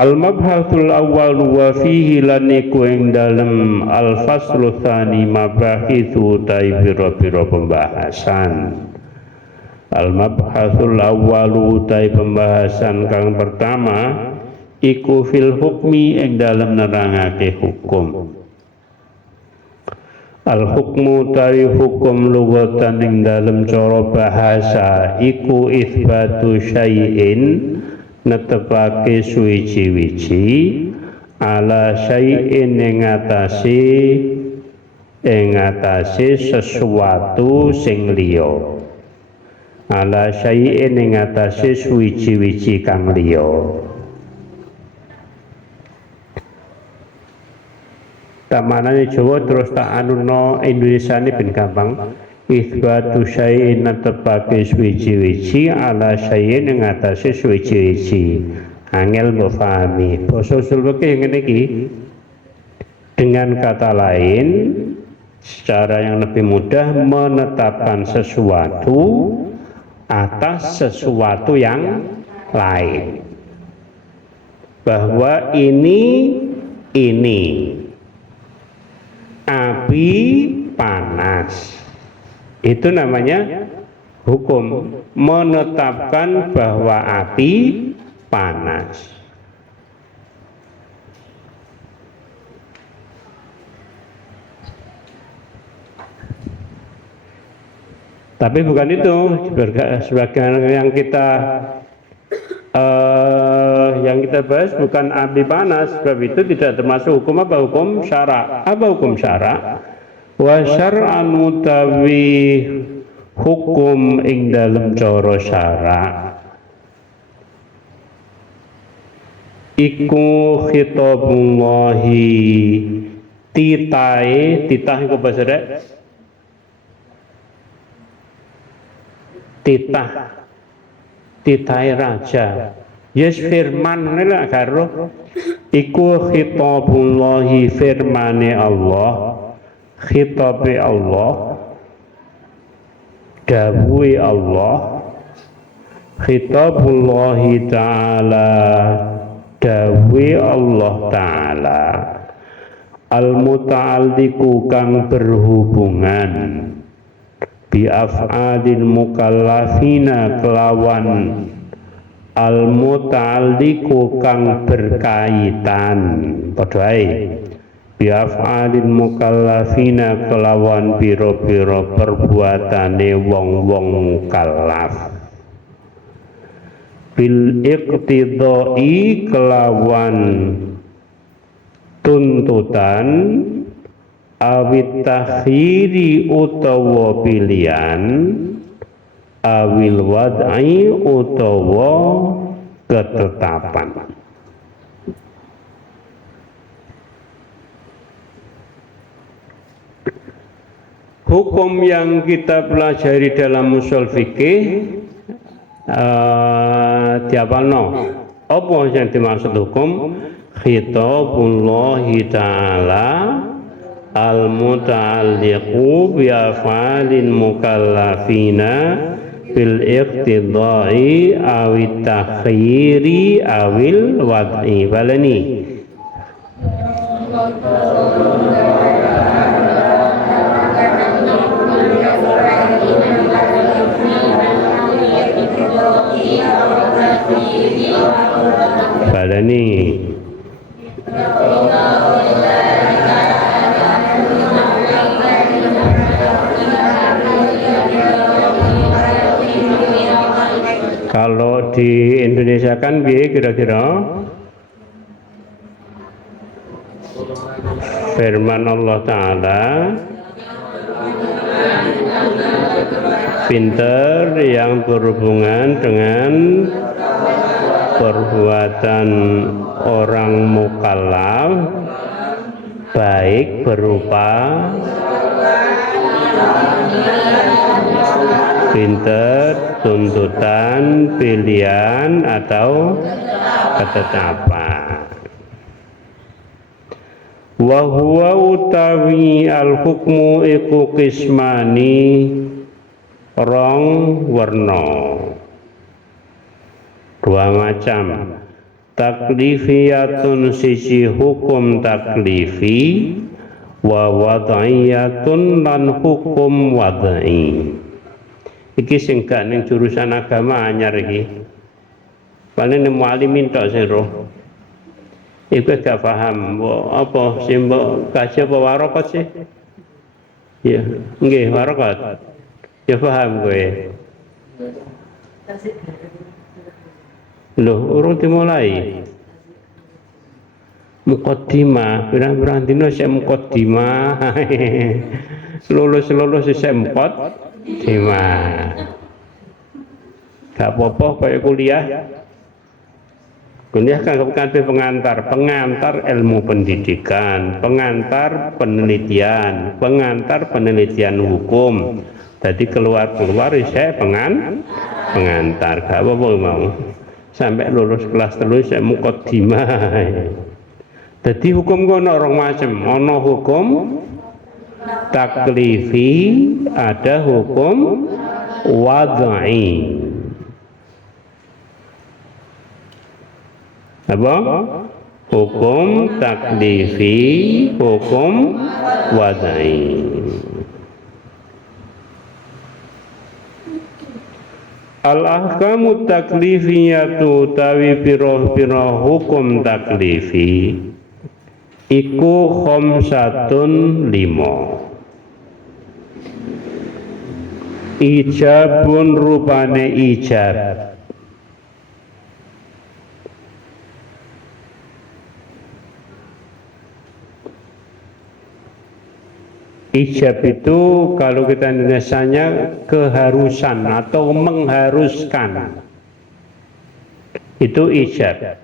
Al-mabhasul awal wa fihi laniku ing dalem al-faslu tsani mabahitsu taibira-bira pembahasan. Al-mabhasul awal utai pembahasan kang pertama iku fil hukmi ing dalem nerangake hukum. Al-hukmu tawi hukum lugatan ing dalem cara bahasa iku itsbatu syai'in, netepake suwiji-wiji, ala syai'in ing atase sesuatu sing liya, ala syai'in ing atase suwiji-wiji kang liya. Tamanane Jawa terus tak anuno Indonesia ini ben gampang. Itsbatu syai'in, netepake suwiji-wiji, ala syai'in ing atase suwiji-wiji. Angel mbok pahami. Basa usul fikih ngene iki. Dengan kata lain, secara yang lebih mudah, menetapkan sesuatu atas sesuatu yang lain. Bahwa ini api panas, itu namanya hukum, menetapkan bahwa api panas. Tapi bukan itu sebagian yang kita bahas bukan api panas, sebab itu tidak termasuk hukum apa? Hukum syara. Apa hukum syara? Wa syar'an utawi hukum ing dalem cara syara iku khitabullahi, titah iku bahasa rek titahe raja. Yes, firman nela karo iku khitabullahi, firmane Allah, khitabe Allah, dawuhe Allah, khitabullahi ta'ala, dawuhe Allah ta'ala, al-muta'alliqu kang berhubungan bi af'alil mukallafina, kelawan al-muta'alliqu kang berkaitan, padha ae bi af'alil mukallafina, kelawan pira-pira perbuatane wong-wong mukallaf, bil iqtidai, kelawan tuntutan, awit takhiri utawa pilihan, awil wad'i utawa ketetapan. Hukum yang kita pelajari dalam usul fikih diapalno. Apa yang dimaksud hukum? Khitabullahi ta'ala al-muta'alliqu bi af'alil mukallafina bil iqtidai awit takhiri awil wad'i. Balani balani di Indonesia kan piye kira-kira? Firman Allah Ta'ala, pinter yang berhubungan dengan perbuatan orang mukallaf, baik berupa pinter, tuntutan, pilihan atau ketetapan. Wa huwa utawi al hukmu iku kismani rong werna, dua macam. Taklifiyatun sisi hukum taklifi, wa wad'iyatun lan hukum wad'i. Iki sing gak ning jurusan agama anyar iki. Paling nemu alimin tok sing roh. Iku gak paham apa sing mbok kaji apa warokat sih? Ya, nggih warokat. Ya paham kowe. Loh, urung dimulai. Mukaddimah, pirang-pirang dina sik mukaddimah. Lulus-lulus sik mukaddimah. Gak apa-apa kaya kuliah. Kuliah kan pengantar ilmu pendidikan, pengantar penelitian hukum. Jadi keluar saya pengantar, gak apa-apa mau. Sampai lulus kelas 3 saya mukaddimah. Jadi hukum kono orang macam, ono hukum taklifi, ada hukum wad'i. Apa? Hukum taklifi, hukum wad'i. Al-ahkamu taklifiyatu tawi piro-piro hukum taklifi iku khamsatun 5. Ijabun rupane ijab. Ijab itu kalau kita Indonesianya keharusan atau mengharuskan. Itu ijab.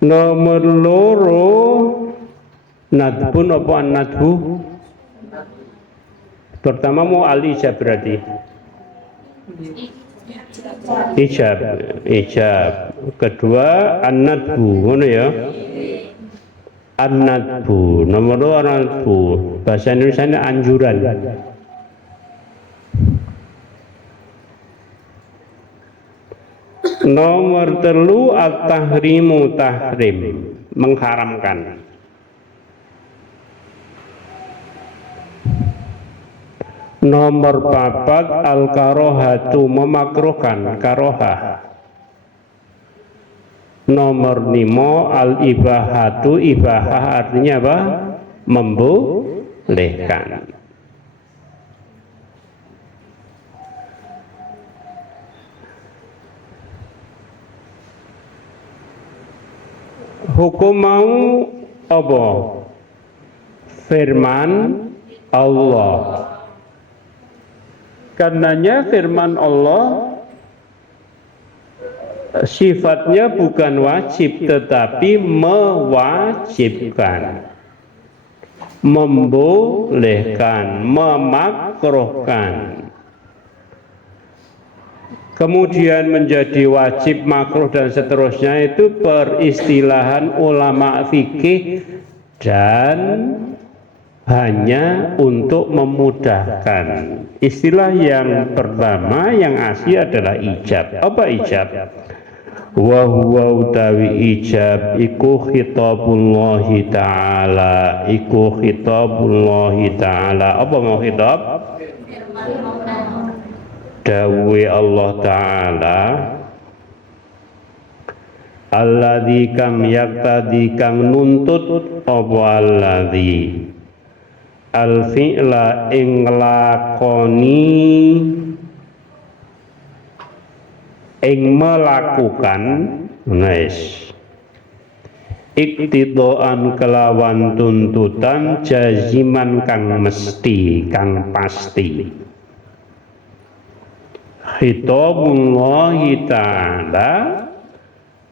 Nomor loro nadbun apa nadbu? Pertama mau al-ijab berarti. Ijab. Kedua an-nadbu, ngono ya. An-nadbu, nomor 2 an-nadbu. Bahasa Indonesia anjuran. Nomor 3 at-tahrimu tahrim, mengharamkan. Nomor 4 al-karohatu, memakruhkan, karohah. Nomor 5 al-ibahatu, ibahah artinya apa? Membolehkan. Hukum mau apa? Firman Allah. Karenanya firman Allah sifatnya bukan wajib tetapi mewajibkan, membolehkan, memakruhkan. Kemudian menjadi wajib, makruh dan seterusnya itu peristilahan ulama fikih dan hanya untuk memudahkan. Istilah yang pertama yang asli adalah ijab. Apa ijab? Wa huwa utawi ijab iku khitabullahi ta'ala, iku khitabullahi ta'ala. Apa mau khitab? Dawe Allah Ta'ala, alladzi kang yaktadi kang nuntut apa alladzi al fi'la ing lakoni ing melakukan nice iktidoan kelawan tuntutan jaziman kang mesti kang pasti khitabullahi ta'ala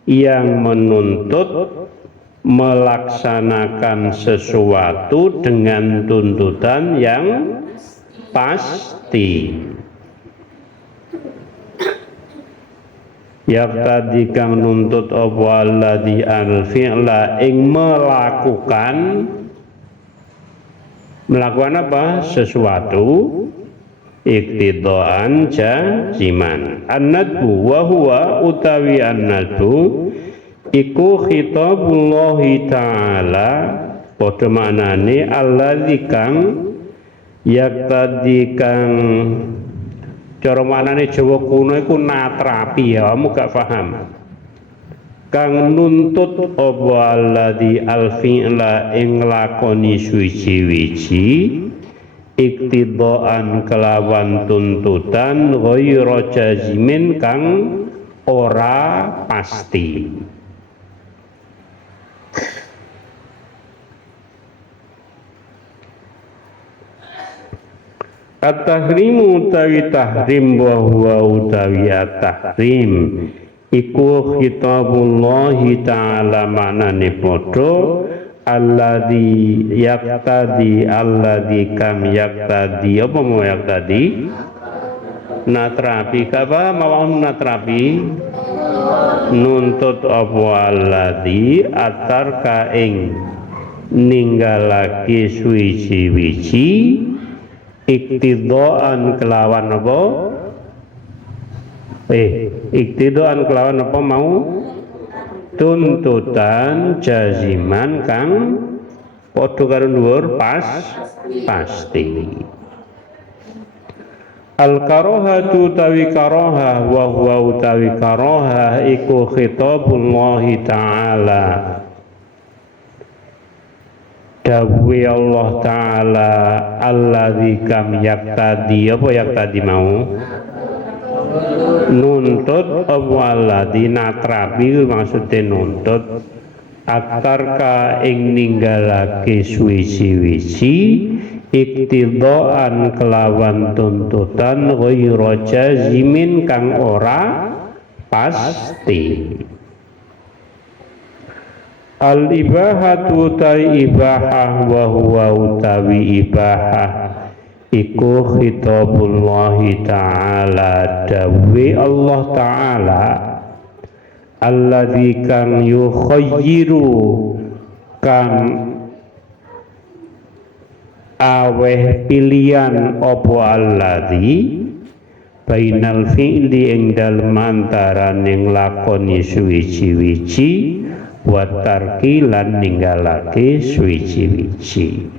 yang menuntut melaksanakan sesuatu dengan tuntutan yang pasti yaqtadi kang nuntut apa alladhi al-fi'la ing melakukan apa? Sesuatu iktidaan jaziman an-nadbu wa huwa utawi an-nadbu iku khitabullahi ta'ala padha maknane alladzi kang yaqtadi kang cara maknane Jawa kuno iku natrapi ya kamu gak paham kang nuntut apa alladzi al-fi'la ing lakoni suci-wici iktidaan kelawan tuntutan ghairu jazimin kang ora pasti at-tahrimu utawi tahrim wa huwa utawi at-tahrim iku khitabullahi ta'ala maknane padha alladzi yaqtadi alladzi kam yaqtadi apa mau yaqtadi natrapi apa mau natrapi nuntut apa alladzi atarka ing ninggalake suci-wici iktidaan kelawan apa iktidaan kelawan apa mau tuntutan jaziman kang padha karo dhuwur pasti al karahatu utawi karahah wa huwa utawi karahah iku khitabullahi ta'ala dawuhe Allah ta'ala alladzi kam yaqtadi apa yaqtadi mau nuntut apa alladzi natrapi maksudnya nuntut aktarka ing ninggalake suwi-wici iktidaan kelawan tuntutan ghairu jazimin kang ora pasti al ibahatu utawi ibahah wa huwa utawi ibahah iku khitabullahi ta'ala dawe Allah ta'ala alladzi kang yukhayyiru kang aweh pilihan apa alladzi bainal fi'li ing dalem antaraning lakoni suwi-wici wa tarki lan ninggalake suwi-wici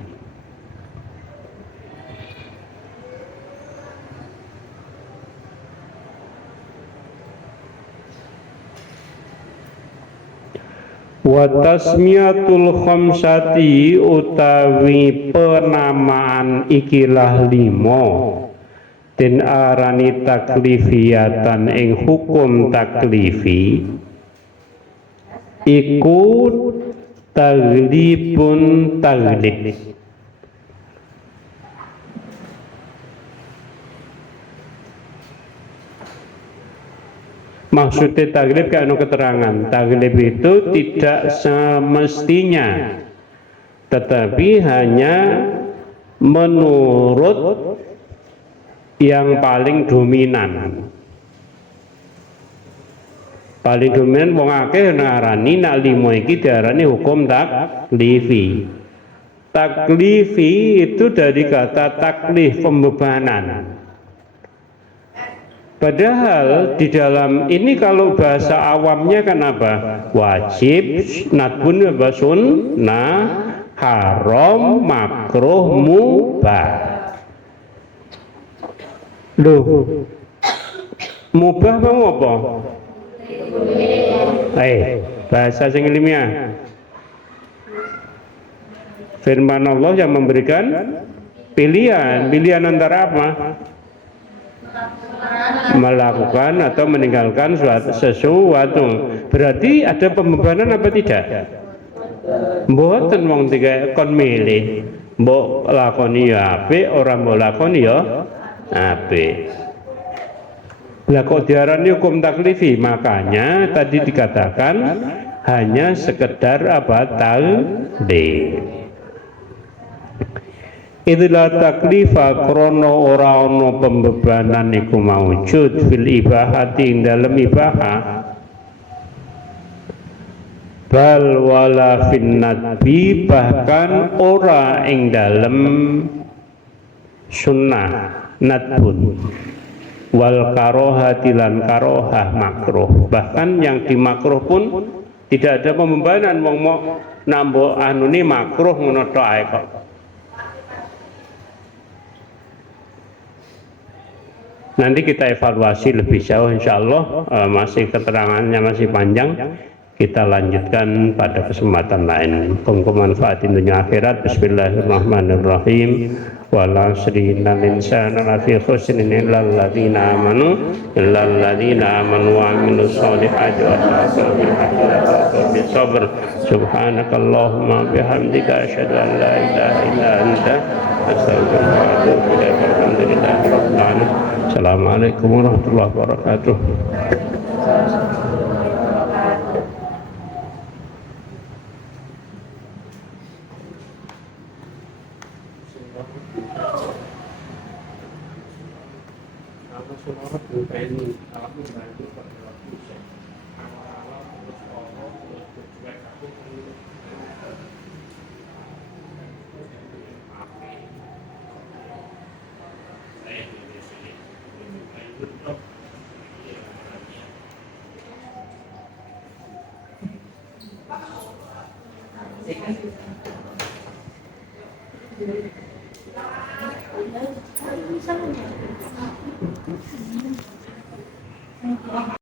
wa tasmiyatul khamsati utawi penamaan ikilah limo den arani taklifiyatan ing hukum taklifi iku taglibun taglib maksudnya taglib kayak keterangan taglib itu tidak semestinya tetapi hanya menurut yang paling dominan wong akeh ngarani nak limo iki diarani hukum taklifi. Taklifi itu dari kata taklif pembebanan. Padahal di dalam ini kalau bahasa awamnya kan apa? Wajib, nadbun apa sunnah, haram, makruh, mubah. Loh, mubah mau apa? Bahasa sing ilmiah. Firman Allah yang memberikan pilihan. Pilihan antara apa? Melakukan atau meninggalkan sesuatu. Berarti ada pembebanan apa tidak? Mboten wong tiga kon milih. Mbok lakoni ya apik, ora mbok lakoni ya apik. Lah kok diarani hukum taklifi? Makanya tadi dikatakan hanya sekedar apa? Taklif. Idza taklifa krono ora ono pembebanan iku maujud fil ibahati ing dalem ibahah. Bal wala fin nadbi, bahkan ora ing dalem sunnah nadbun. Wal karohati lan karohah makruh, bahkan yang dimakruh pun tidak ada pembebanan. Wong mau nambo anu ni makruh ngono tok ae kok. Nanti kita evaluasi lebih jauh insyaallah, masih keterangannya masih panjang. Kita lanjutkan pada kesempatan lain. Muga manfaat dunia akhirat. Bismillahirrahmanirrahim. Wal 'asri innal insana lafi khusrin illal ladzina amanu wa 'amilus solihati wa tawasaw bil haqqi wa tawasaw bis sabr. Subhanakallahumma bihamdika asyhadu an la ilaha illa anta astaghfiruka wa atubu ilaik. Alhamdulillahi rabbil alamin. Assalamualaikum warahmatullahi wabarakatuh.